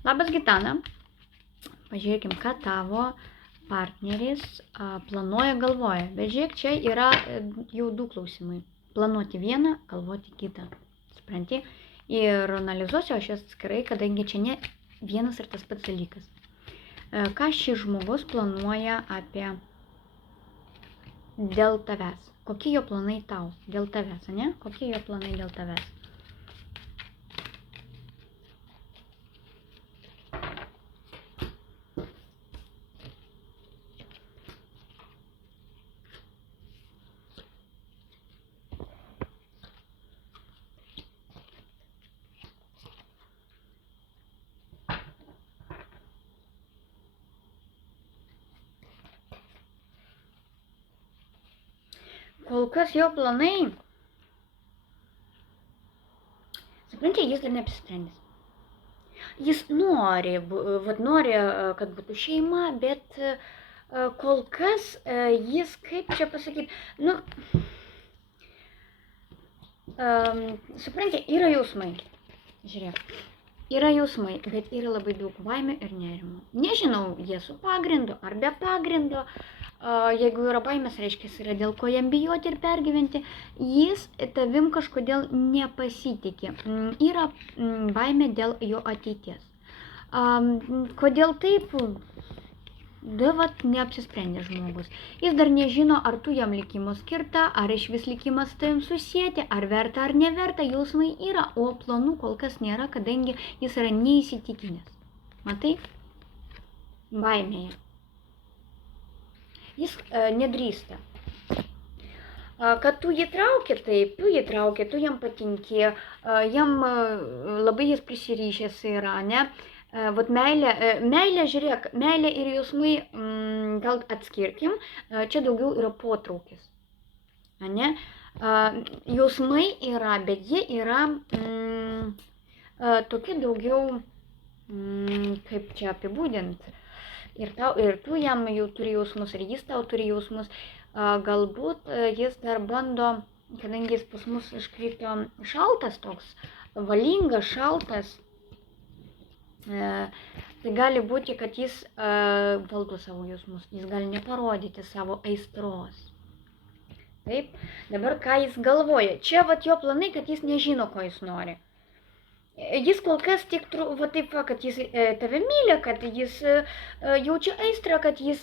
Labas, Gitana. Pažiūrėkim, ką tavo partneris planuoja, galvoja. Bet žiūrėk, čia yra jau du klausimai. Planuoti vieną, galvoti kitą. Supranti? Ir analizuosiu aš jas atskirai, kadangi čia ne vienas ir tas pats dalykas. Ką šis žmogus planuoja apie dėl tavęs? Kokie jo planai tau dėl tavęs, ne? Kokie jo planai dėl tavęs? Kol kas jo planai, supranti, jis dar neapsisprendęs. Jis nori, kad būtų šeima, bet kol kas jis, kaip čia pasakyti, supranti, yra jausmai. Žiūrėk, yra jausmai, bet yra labai daug baimių ir nerimo. Nežinau, jie su pagrindu ar be pagrindo. Jeigu yra baimės, reiškia, yra dėl ko jam bijoti ir pergyventi, jis tavim kažkodėl nepasitikė. Yra baimė dėl jo ateities. Kodėl taip? Neapsisprendė žmogus. Jis dar nežino, ar tu jam likimo skirta, ar iš vis likimas tavim susėti, ar verta ar neverta, jausmai yra, o planų kol kas nėra, kadangi jis yra neįsitikinęs. Matai? Baimėje. Jis nedrįsta. Kad tu jį trauki, taip, tu jam patinki, jam labai jis prisirišęs yra, ne? Vat meilė, žiūrėk, meilė ir jausmai, gal atskirkim, čia daugiau yra potraukis, ne? Jausmai yra, bet jie yra tokie daugiau, kaip čia apibūdinti. Ir tu jam jau turi jausmus, ir jis tau turi jausmus. Galbūt jis dar bando, kadangi jis pas mus iškrito šaltas toks, valingas, šaltas, tai gali būti, kad jis valdo savo jausmus, jis gali neparodyti savo aistros. Taip, dabar ką jis galvoja? Čia vat jo planai, kad jis nežino, ko jis nori. Jis kol kas tik, kad jis tave myli, kad jis jaučia aistrą, kad jis,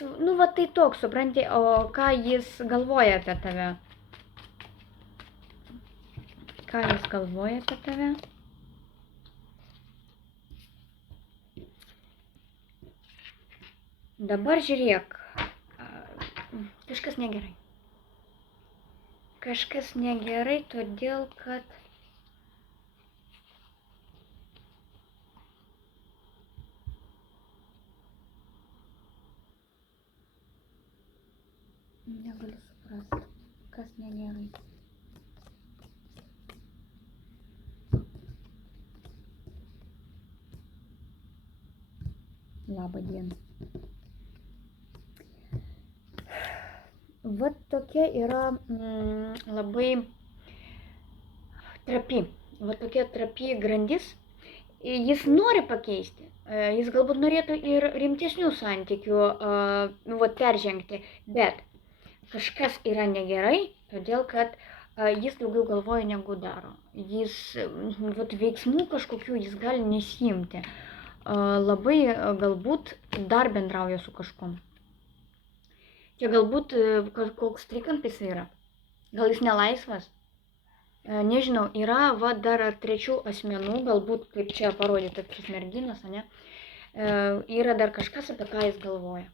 tai toks, supranti, o ką jis galvoja apie tave? Ką jis galvoja apie tave? Dabar žiūrėk, kažkas negerai. Kažkas negerai, todėl kad negaliu suprasti, kas negerai. Labą dieną. Vat tokia yra labai trapi. Vat tokia trapi grandis. Jis nori pakeisti. Jis galbūt norėtų ir rimtesnių santykių peržengti, bet kažkas yra negerai, todėl kad jis daugiau galvoja negu daro. Jis veiksmų kažkokių jis gali nesiimti. Labai galbūt dar bendrauja su kažkom. Čia galbūt koks trikampis yra. Gal jis nelaisvas? Nežinau, yra dar trečių asmenų, galbūt kaip čia parodyta tris merginas, ne? Yra dar kažkas, apie ką jis galvoja.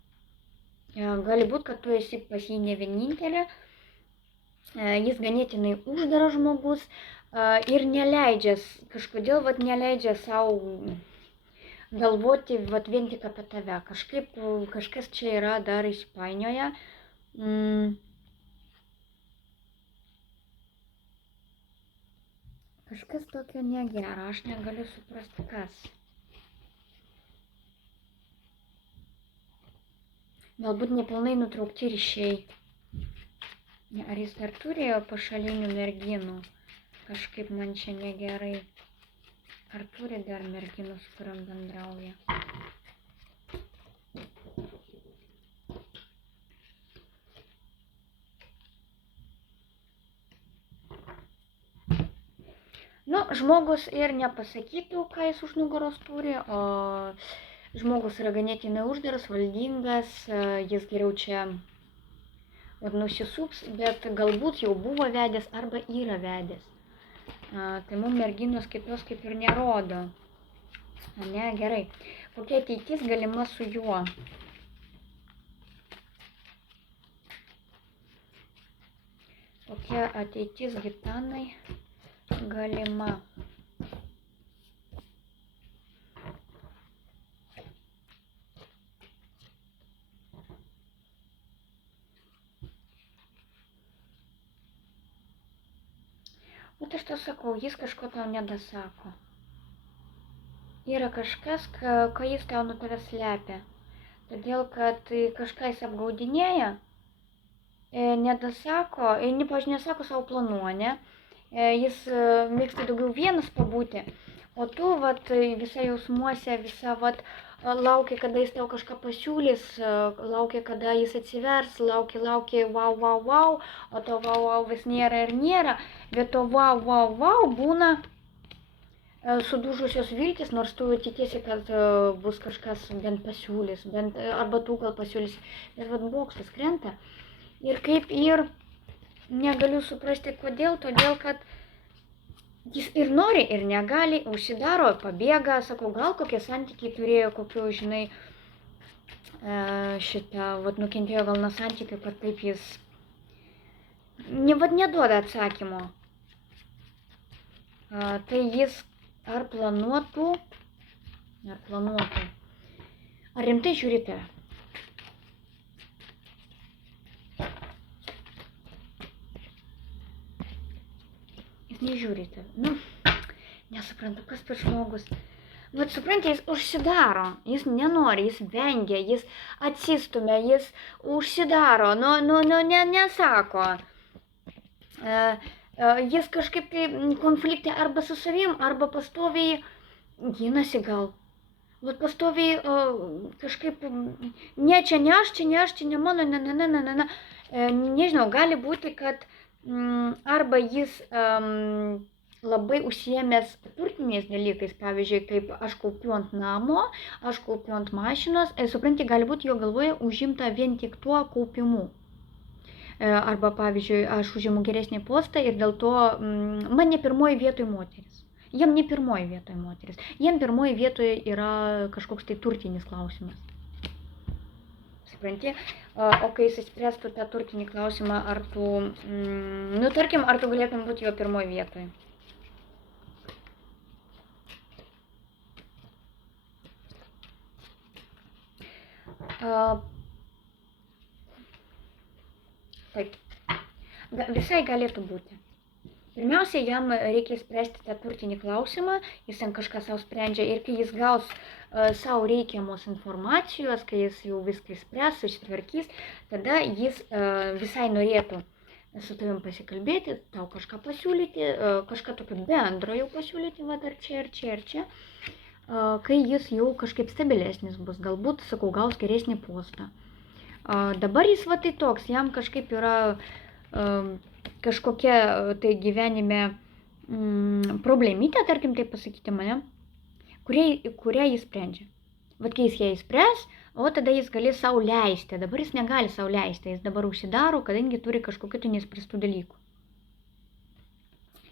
Gali būti, kad tu esi pas jį ne vienintelė, jis ganėtinai uždaras žmogus ir kažkodėl neleidžia savo galvoti vien tik apie tave. Kažkas čia yra dar įsipainioja. Kažkas tokio negera, aš negaliu suprasti kas. Galbūt nepilnai nutraukti ryšiai. Ar jis dar turėjo pašalinių merginų? Kažkaip man čia negerai. Ar turi dar merginų, su kuriam bendrauja? Nu, žmogus ir nepasakytų, ką jis už nugaros turi, o žmogus yra ganėtinai uždaras, valdingas, jis geriau čia nusisuks, bet galbūt jau buvo vedęs arba yra vedęs. Tai mums merginos kitos kaip ir nerodo. Ne, gerai. Kokia ateitis galima su juo? Kokia ateitis Gitanai galima? Nu, tai aš tau sakau, jis kažko tau nedasako. Yra kažkas, ką jis tau nuo tavęs slepia. Todėl, kad kažką jis apgaudinėja, nedasako, pavyzdžiui, nesako savo planų, ne? Jis mėgsta daugiau vienas pabūti, o tu, vat, visa jausmuose, visa, vat, laukia, kada jis tau kažką pasiūlys, laukia, kada jis atsivers, laukia, wow, o to wow vis nėra ir nėra, bet to wow būna sudužusios viltis, nors tu tikiesi, kad bus kažkas bent pasiūlys, arba tu gal pasiūlys, bet vat bokštas krenta. Ir kaip ir negaliu suprasti, kodėl, todėl, kad jis ir nori, ir negali, užsidaro, pabėga, sakau, gal kokie santykiai turėjo, kokių, žinai, vat nukentėjo gal nuo santykių, kad taip jis, neduoda atsakymo. Tai jis ar planuotų, ar rimtai žiūri tave? Jis nežiūri tave. Nu, nesuprantu, kas per žmogus. Vat supranti, jis užsidaro, jis nenori, jis vengia, jis atsistumia, jis užsidaro, nesako. Jis kažkaip tai konflikte arba su savim, arba pastoviai ginasi gal. Vat pastoviai kažkaip, ne čia ne aš, čia ne mano, ne. Nežinau, gali būti, kad arba jis labai užsiėmęs turtiniais dalykais, pavyzdžiui, kaip aš kaupiu ant namo, aš kaupiu ant mašinos, supranti, gali būti jo galvoje užimta vien tik tuo kaupimu. Arba, pavyzdžiui, aš užimu geresnį postą ir dėl to man ne pirmoji vietoj moteris. Jam ne pirmoji vietoj moteris. Jam pirmoji vietoje yra kažkoks tai turtinis klausimas. Supranti? O kai jis spręstų tą turtinį klausimą, ar tu, tarkim, ar tu galėtum būti jo pirmoji vietoje? Taip, visai galėtų būti. Pirmiausia, jam reikia spręsti tą turtinį klausimą, jis ten kažką savo sprendžia ir kai jis gaus savo reikiamos informacijos, kai jis jau viską spręs, susitvarkys, tada jis visai norėtų su tavim pasikalbėti, tau kažką pasiūlyti, kažką tokio bendro jau pasiūlyti, va dar čia ir čia ir čia, kai jis jau kažkaip stabilesnis bus, galbūt, sakau, gaus geresnį postą. Dabar jis va tai toks, jam kažkaip yra kažkokia tai gyvenime problemytė, tarkim tai pasakyti mane, kurią jis sprendžia. Vat kai jis ją įspręs, o tada jis galės sau leisti. Dabar jis negali sau leisti, jis dabar užsidaro, kadangi turi kažkokių tai nespręstų dalykų.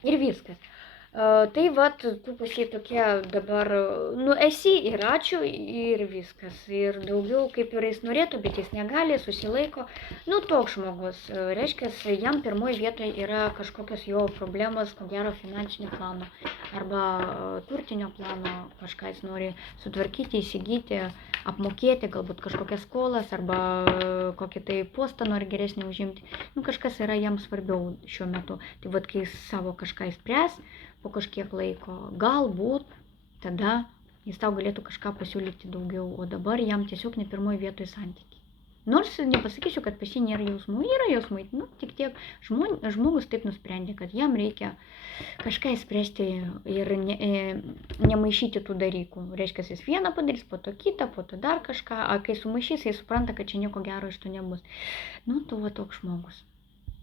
Ir viskas. Tai vat, tu pasiai tokia dabar, esi ir ačiū ir viskas. Ir daugiau kaip ir jis norėtų, bet jis negali, susilaiko. Toks žmogus. Reiškia, jam pirmoji vietoje yra kažkokios jo problemos, ko gero finansinio plano. Arba turtinio plano, kažką jis nori sutvarkyti, įsigyti, apmokėti, galbūt kažkokias skolas, arba kokį tai postą nori geresnį užimti. Kažkas yra jam svarbiau šiuo metu. Tai vat, kai jis savo kažką įspręs, po kažkiek laiko, galbūt tada jis tau galėtų kažką pasiūlyti daugiau, o dabar jam tiesiog ne pirmoji vietoje santykiai. Nors nepasakysiu, kad pas jį nėra jausmų, yra jausmai, nu, tik tiek žmogus taip nusprendė, kad jam reikia kažką įspręsti ir nemaišyti tų dalykų. Reiškia, jis vieną padarys, po to kitą, po to dar kažką, o kai sumaišys, jis supranta, kad čia nieko gero iš to nebus. Nu, tu va toks žmogus.